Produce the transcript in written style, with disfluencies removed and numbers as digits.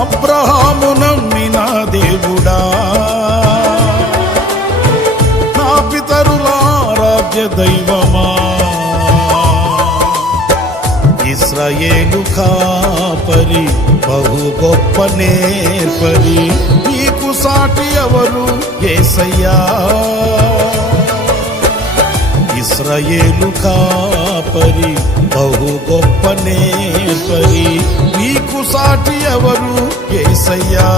అబ్రహాము నమ్మిన దేవుడా, నా పితరుల ఆరాధ్య దైవమా, ఇశ్రాయేలు కాపరి బహు గొప్ప నేర్పరి, నీకు సాటి ఎవరు యేసయ్యా. ఇశ్రాయేలు కాపరి బహు గొప్ప నేర్పరి, నీకు సాటి ఎవరు యేసయ్యా.